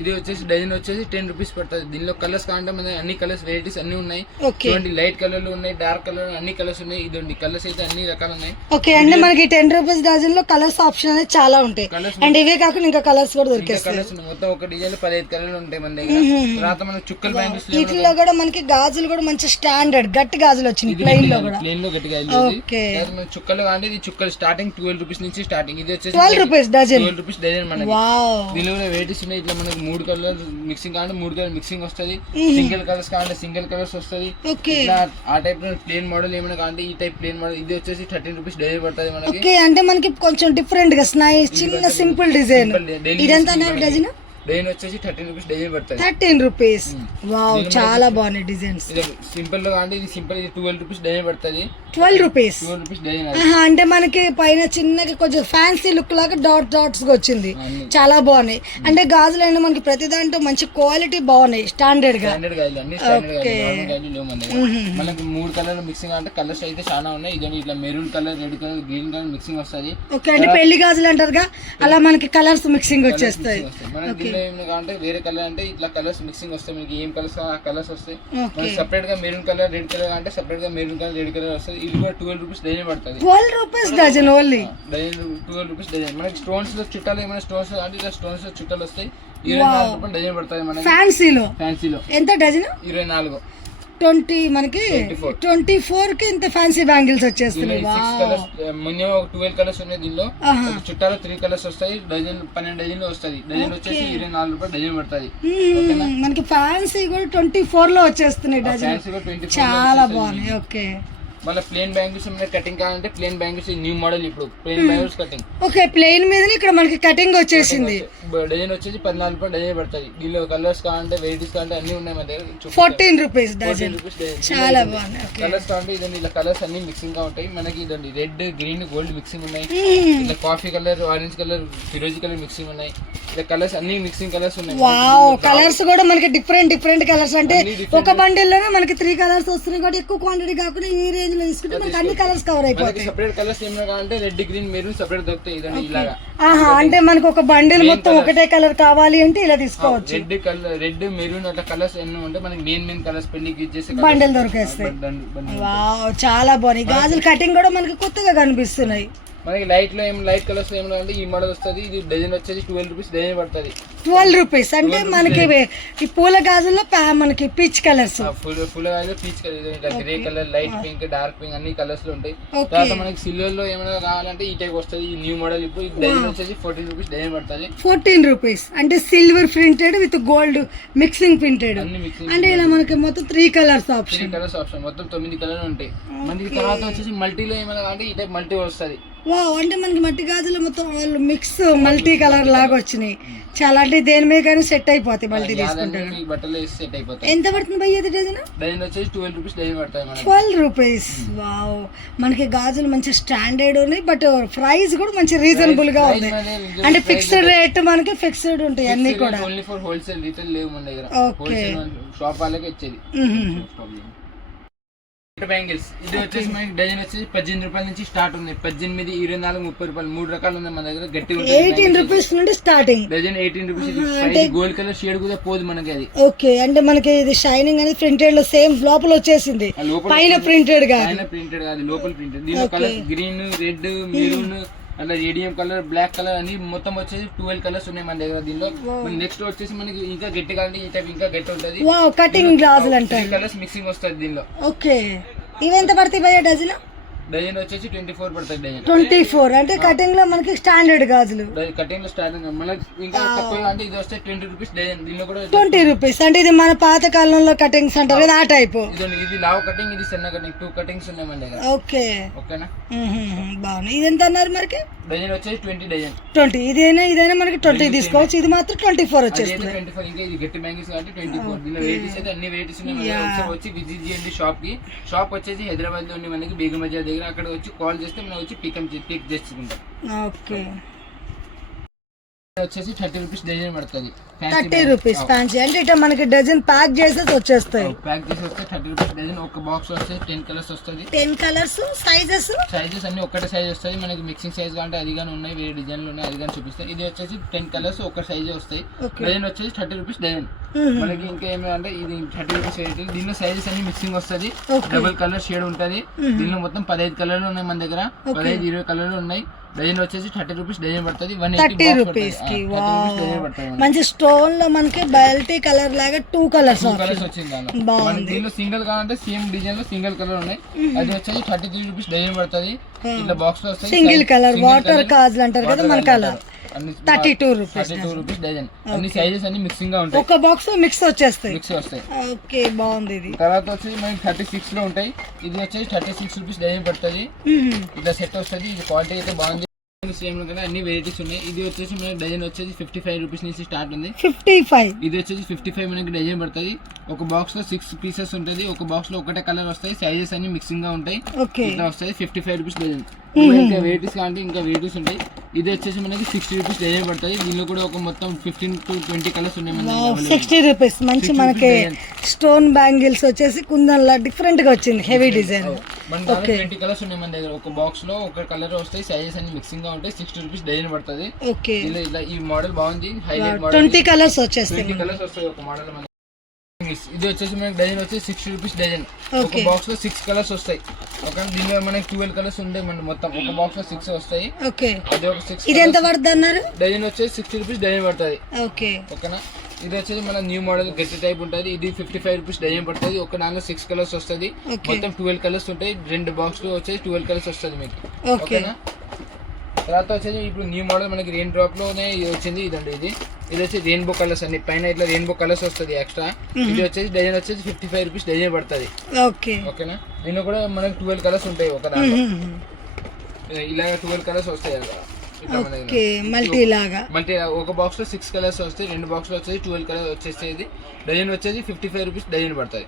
ఇది వచ్చేసి డజన్ వచ్చేసి 10 రూపీస్ పడుతుంది. దీనిలో కలర్స్ కావాలంటే మన అన్ని కలర్స్ వెరైటీస్ అన్ని ఉన్నాయి. చూడండి లైట్ కలర్లు ఉన్నాయి, డార్క్ కలర్ అన్ని కలర్స్ ఉన్నాయి. ఇదండి కలర్స్ అయితే అన్ని రకాలు ఉన్నాయి. ఓకే అంటే మనకి 10 రూపీస్ డజన్ లో కలర్స్ ఆప్షన్ అనేది చాలా ఉంటాయి. అండ్ ఇవే కాకుండా ఇంకా కలర్స్ కూడా దొరికేస్తాయి. కలర్స్ మొత్తం ఒక డిజైన్ 15 కలర్లు ఉంటాయి మన దగ్గర. తర్వాత మనకి చుక్కల బ్యాంగిల్స్ వీటిలో కూడా మనకి గాజులు కూడా మంచి స్టాండర్డ్ గట్టి గాజులు వచ్చినాయి. ప్లెయిన్ లో కూడా ప్లెయిన్ లో గట్టిగా ఓకే చుక్కలు అంటే ఇది చుక్కలు స్టార్టింగ్ 12 రూపీస్ నుంచి స్టార్టింగ్. ఇది వచ్చేసి 12 రూపీస్ డజన్. 12 రూపీస్ డజన్ మనకి. వావ్ దీనిలో కూడా వెరైటీస్ ఉన్నాయి. ఇట్లా మనకి 3 కలర్ మిక్సింగ్ కావాలంటే 3 కలర్ మిక్సింగ్ వస్తుంది. సింగిల్ కలర్స్ కావాలంటే సింగిల్ కలర్స్ వస్తుంది. ఆ టైప్ లో ప్లేన్ మోడల్ ఏమైనా కావాలంటే ఈ టైప్ ప్లేన్ మోడల్. ఇది వచ్చేసి 13 రూపీస్ డజన్ పడుతుంది మనకి. ఓకే అంటే మనకి కొంచెం డిఫరెంట్ గా చిన్న సింపుల్ డిజైన్. ఇదంతా డజన్ డజన్ వచ్చేసి 13 రూపీస్ డజన్ పడుతుంది. 13 రూపీస్. వావ్ చాలా బాగున్నాయి డిజైన్స్. సింపుల్ లో కావాలంటే ఇది సింపుల్ ఇది 12 రూపీస్ డజన్ పడుతుంది. 12 రూపీస్ డజన్. అంటే మనకి పైన చిన్నగా కొంచెం ఫ్యాన్సీ లుక్ లాగా డాట్స్ గా వచ్చింది. చాలా బాగున్నాయి. అంటే గాజులు అయినా మనకి ప్రతి దాంట్లో మంచి క్వాలిటీ బాగున్నాయి. స్టాండర్డ్ గా మనకి 3 కలర్ మిక్సింగ్ అంటే కలర్స్ అయితే చాలా ఉన్నాయి. ఇది ఇట్లా maroon colour, red colour, green colour mixing వస్తుంది. ఓకే అంటే పెళ్లి గాజులు అంటారుగా అలా మనకి కలర్స్ మిక్సింగ్ వచ్చేస్తాయి. అంటే వేరే కలర్ అంటే ఇట్లా కలర్స్ మిక్సింగ్ వస్తాయి. మీకు ఏం కలర్స్ ఆ కలర్స్ వస్తాయి. సెపరేట్ గా మెరూన్ కలర్, రెడ్ కలర్ అంటే సెపరేట్ గా మెరూన్ కలర్, రెడ్ కలర్ వస్తుంది. ఇది కూడా 12 రూపీస్ డజన్ పడుతుంది. 12 rupees dozen only. Dozen 12 rupees dozen. మనకి స్టోన్స్ లో చుట్టాలు ఏమైనా స్టోన్స్ అంటే ఇట్లా స్టోన్స్ లో చుట్టాలు వస్తాయి. 24 రూపాయలు డజన్ పడుతుంది మనకి. ఫ్యాన్సీలో ఎంత డజన్? 24. 20 మనకి 24 కి ఇంత ఫ్యాన్సీ బ్యాంగిల్స్ వచ్చేస్తున్నాయి. మినిమం 12 కలర్స్ ఉన్నాయి దీనిలో. చుట్టాలు 3 కలర్స్ వస్తాయి. డజన్ 12 డజన్ వస్తుంది. డజన్ వచ్చేసి 24 రూపాయలు డజన్ పడుతుంది. మనకి ఫ్యాన్సీ కూడా 24 లో వచ్చేస్తున్నాయి డజన్. చాలా బాగున్నాయి. ఓకే మళ్ళీ ప్లేన్ బ్యాంగిల్స్ కటింగ్ కావాలంటే ప్లేన్ బ్యాంగిల్స్ న్యూ మోడల్ ఇప్పుడు plain bangles cutting. Okay plain మీద ఇక్కడ మనకి కటింగ్ వచ్చేసింది. డజన్ వచ్చేసి 14 రూపాయలు డజన్ పడుతుంది. దీనిలో కలర్స్ కావాలంటే వెరైటీస్ కావాలంటే అన్ని ఉన్నాయి మన దగ్గర. 14 రూపీస్ డజన్. చాలా బాగున్నాయి. కలర్స్ కావాలంటే ఇదండి ఇలా కలర్స్ అన్ని మిక్సింగ్ గా ఉంటాయి మనకి. ఇదండి రెడ్, గ్రీన్, గోల్డ్ మిక్సింగ్ ఉన్నాయి. ఇలా కాఫీ కలర్, ఆరెంజ్ కలర్, ఫిరోజీ కలర్ మిక్సింగ్ ఉన్నాయి. ఇలా కలర్స్ అన్ని మిక్సింగ్ కలర్స్ ఉన్నాయి. వావ్ కలర్స్ కూడా మనకి డిఫరెంట్ కలర్స్. అంటే ఒక బండిల్ లోనే మనకి 3 కలర్స్ వస్తున్నాయి కాబట్టి ఎక్కువ క్వాంటిటీ కాకుండా ఈ రేంజ్ లో తీసుకుంటే మనకి అన్ని కలర్స్ కవర్ అయిపోతాయి. సెపరేట్ కలర్స్ ఏమైనా కావాలంటే రెడ్, గ్రీన్, మెరూన్ సెపరేట్ దొరుకుతాయి. ఇదండి ఇలాగా. అంటే మనకి ఒక బండిల్ మొత్తం ఒకటే కలర్ కావాలి అంటే ఇలా తీసుకోవచ్చు. రెడ్ కలర్, రెడ్, మెరూన్ అట్లా కలర్స్ ఎన్ని ఉంటే మనకి మెయిన్ కలర్స్ పెళ్లికి ఇచ్చేసి బండిల్ దొరికేస్తాయి. వావ్ చాలా బాగున్నాయి. గాజులు కటింగ్ కూడా మనకి కొత్తగా కనిపిస్తున్నాయి. మనకి లైట్ లో లైట్ కలర్స్ ఏమైనా అంటే ఈ మోడల్ వస్తుంది. ఇది డజన్ వచ్చేసి 12 రూపీస్ డజన్ పడుతుంది. 12 రూపీస్ అంటే మనకి ఈ పూల గాజుల్లో మనకి పీచ్ కలర్స్, పూల గాజులు peach colour, grey colour, light pink, dark pink అన్ని కలర్స్ లో ఉంటాయి. తర్వాత మనకి సిల్వర్ లో ఏమైనా కావాలంటే ఈ టైప్ వస్తుంది. ఈ న్యూ మోడల్ ఇప్పుడు డజన్ వచ్చేసి 14 రూపీస్ డజన్ పడుతుంది. 14 రూపీస్ అంటే silver printed with gold mixing printed. అంటే ఇలా మనకి మొత్తం 3 కలర్స్ ఆప్షన్. మొత్తం 9 కలర్లు ఉంటాయి మనకి. తర్వాత వచ్చేసి మల్టీలో ఏమైనా అంటే ఈ టైప్ మల్టీ వస్తుంది. వావ్ అంటే మనకి మట్టి గాజులు మొత్తం వాళ్ళు మిక్స్ మల్టీ కలర్ లాగా వచ్చినాయి. చాలా అంటే దేని మీద కానీ సెట్ అయిపోతాయి. మల్టీ తీసుకుంటారు. ఎంత పడుతుంది భయ్య ఇది డజన్? డజన్ వచ్చేసి 12 రూపీస్ డజన్ పడతాయి. 12 రూపీస్. వావ్ మనకి గాజులు మంచి స్టాండర్డ్ ఉన్నాయి. బట్ ప్రైస్ కూడా మంచి రీజనబుల్ గా ఉంది. అంటే ఫిక్స్డ్ రేట్ మనకి ఫిక్స్డ్ ఉంటాయి అన్ని కూడా. ఓన్లీ ఫర్ హోల్సేల్, రీటైల్ లేవు మన దగ్గర. హోల్సేల్ షాప్ వాళ్ళకి ఇచ్చేది. బ్యాంగిల్స్ ఇది వచ్చేసి మనకి డజన్ వచ్చేసి 18 రూపాయల నుంచి స్టార్ట్ ఉంది. 18, 24, 30 రూపాయలు 3 రకాలు ఉన్నాయి మన దగ్గర. గట్టిగా 18 రూపీస్ నుండి starting. Dozen 18 rupees. Gold colour shade కూడా పోదు మనకి అది. ఓకే అంటే మనకి ఇది షైనింగ్ అనేది ప్రింటెడ్ లో సేమ్ లోపల వచ్చేసింది. పైన ప్రింటెడ్ గా, లోపల ప్రింటెడ్. దీనిలో కలర్ గ్రీన్, రెడ్, మెరూన్ అట్లా ఏడిఎం కలర్, బ్లాక్ కలర్ అని మొత్తం వచ్చేసి 12 కలర్స్ ఉన్నాయి మన దగ్గర. దీనిలో నెక్స్ట్ వచ్చేసి మనకి ఇంకా గట్టిగా అంటే ఈ టైప్ ఇంకా గట్టి ఉంటుంది. కటింగ్ గ్లాసులు అంటే కలర్స్ మిక్సింగ్ వస్తుంది దీనిలో. ఓకే ఇవి ఎంత పడతాయి భయ్యా డజన్? డజన్ వచ్చేసి 24 పడుతుంది. డజన్ 24 అంటే కటింగ్ లో మనకి స్టాండర్డ్ గాజులు. కటింగ్ లో స్టాండర్డ్ మనకి ఇంకా తక్కువ అంటే ఇది వస్తే 20 రూపీస్ డజన్. దీనిలో కూడా 20 రూపీస్ అంటే ఇది మన పాత కాలంలో కటింగ్స్ అంటారు కదా ఆ టైప్. ఇది లావ్ కటింగ్, ఇది సన్న కటింగ్. 2 కటింగ్స్ ఉన్నాయి మన దగ్గర. ఓకే ఓకేనా బాగుంది. ఇది ఎంత అన్నారు మనకి? డజన్ వచ్చేసి 20 డజన్. 20 ఇదైనా మనకి 20 తీసుకోవచ్చు. ఇది మాత్రం 24 వచ్చేస్తుంది. 24 ఇంకా ఇది గట్టి బ్యాంగిల్స్ కాబట్టి 24. దీనిలో వెరైటీస్ అయితే అన్ని వెరైటీస్ ఉన్నాయి. ఒకసారి వచ్చి విజిట్ చేయండి షాప్ కి. షాప్ వచ్చేసి హైదరాబాద్ లో ఉంది మనకి, బేగం బజార్ దగ్గర. అక్కడ వచ్చి కాల్ చేస్తే మనం వచ్చి పిక్ చేసుకుంటాం. ఓకే. వచ్చేసి 30 రూపీస్ డజన్ పడుతుంది. 30 రూపీస్ ఫ్యాన్సీ అంటే ఇట్లా మనకి డజన్ ప్యాక్ చేసేసి వచ్చేస్తాయి. ప్యాక్ చేసి వస్తే 30 రూపీస్ డజన్. ఒక బాక్స్ వస్తే 10 కలర్స్ వస్తుంది. 10 కలర్స్. సైజెస్ అన్ని ఒకటే సైజ్ వస్తాయి మనకి. మిక్సింగ్ సైజ్ అంటే అది కానీ ఉన్నాయి, వేరే డిజైన్లు ఉన్నాయి, అది కానీ చూపిస్తాయి. ఇది వచ్చేసి 10 కలర్స్ ఒక సైజ్ వస్తాయి. డజన్ వచ్చేసి 30 రూపీస్ డజన్. మనకి ఇంకా ఏమంటే ఇది 30 రూపీస్ రేట్. దీనిలో సైజెస్ అన్ని మిక్సింగ్ వస్తుంది. డబుల్ కలర్ షేడ్ ఉంటుంది. దీనిలో మొత్తం 15 కలర్లు ఉన్నాయి మన దగ్గర. 15-20 కలర్లు ఉన్నాయి. డజన్ వచ్చేసి 30 రూపీస్ డజన్ పడుతుంది. 30 రూపీస్ కి మంచి స్టోన్ లో మనకి మల్టీ కలర్ లాగా 2 కలర్స్ వచ్చింది. దీనిలో సింగిల్ కావాలంటే సేమ్ డిజైన్ లో సింగిల్ కలర్ ఉన్నాయి. అది వచ్చేసి 33 రూపీస్ డజన్ పడుతుంది. ఇట్లా బాక్స్ లో వస్తాయి. సింగిల్ కలర్ వాటర్ కాజులు అంటారు కదా మన కలర్. 32 rupees dozen. అన్ని సైజెస్ అన్ని మిక్సింగ్ గా ఉంటాయి. ఒక బాక్స్ లో మిక్స్ వస్తాయి. ఓకే బాగుంది. ఇది తర్వాత వచ్చి మనకి 36 లో ఉంటాయి. ఇది వచ్చేసి 36 రూపీస్ డజన్ పడుతుంది. ఇట్లా సెట్ వస్తుంది. ఇది క్వాలిటీ అయితే బాగుంది. సేమ్ అన్ని వెరైటీస్ ఉన్నాయి. ఇది వచ్చేసి మనకి డజన్ వచ్చేసి 55 రూపీస్ నుంచి స్టార్ట్ ఉంది. 55. ఇది వచ్చేసి 55 మనకి డజన్ పడుతుంది. ఒక బాక్స్ లో 6 పీసెస్ ఉంటుంది. ఒక బాక్స్ లో ఒకటే కలర్ వస్తాయి. సైజెస్ అన్ని మిక్సింగ్ గా ఉంటాయి. ఇట్లా వస్తాయి. 55 రూపీస్ డజన్. ఇంకా వెరైటీస్ అంటే ఇంకా వెరైటీస్ ఉంటాయి. ఇది వచ్చేసి మనకి 60 రూపీస్ డజన్ పడుతుంది. దీనిలో కూడా ఒక మొత్తం 15 to 20 కలర్స్ ఉన్నాయి. 60 రూపీస్ మంచి మనకి స్టోన్ బ్యాంగిల్స్ వచ్చేసి కుందన్లా డిఫరెంట్ గా వచ్చింది. Heavy design. మన దగ్గర 20 కలర్స్ ఉన్నాయి మన దగ్గర. ఒక బాక్స్ లో ఒక కలర్ వస్తాయి. సైజెస్ అన్ని మిక్సింగ్ గా ఉంటాయి. 60 రూపీస్ డజన్ పడుతుంది. ఇలా ఈ మోడల్ బాగుంది. Highlight model. 20 కలర్స్ వచ్చేస్తాయి. 20 కలర్స్ వస్తాయి ఒక మోడల్. ఇది వచ్చేసి మనకి డజన్ వచ్చి 60 రూపీస్ డజన్. ఒక బాక్స్ లో 6 కలర్స్ వస్తాయి. దీనిలో మనకి 12 కలర్స్ ఉంటాయి. మన మొత్తం ఒక బాక్స్ లో 6 వస్తాయి. అది ఒక 6. ఇది ఎంత పడుతుంది అన్నారు? డజన్ వచ్చేసి 60 రూపీస్ డజన్ పడుతుంది. ఓకేనా. ఇది వచ్చేసి మన న్యూ మోడల్ గట్టి టైప్ ఉంటుంది. ఇది 55 రూపీస్ డజన్ పడుతుంది. ఒక దానిలో 6 కలర్స్ వస్తుంది. మొత్తం 12 కలర్స్ ఉంటాయి. 2 బాక్స్ లో వచ్చేసి 12 కలర్స్ వస్తుంది మీకు. ఓకేనా. తర్వాత వచ్చేసి ఇప్పుడు న్యూ మోడల్ మనకి రెయిన్ డ్రాప్ లోనే ఇది వచ్చింది. ఇదండి ఇది వచ్చి రెయిన్బో కలర్స్ అన్ని పైన ఇట్లా రెయిన్బో కలర్స్ వస్తుంది ఎక్స్ట్రా. ఇది వచ్చేసి డజన్ వచ్చేసి 55 రూపీస్ డజన్ పడుతుంది. ఓకేనా. దీనిలో కూడా మనకి 12 కలర్స్ ఉంటాయి. ఒక దాంట్లో ఇలా 12 కలర్స్ వస్తాయి. మల్టీ ఒక బాక్స్ లో 6 కలర్స్ వస్తాయి. 2 బాక్స్ లో వచ్చేసి 12 కలర్స్ వచ్చేసేది. డజన్ వచ్చేసి 55 రూపీస్ డజన్ పడుతుంది.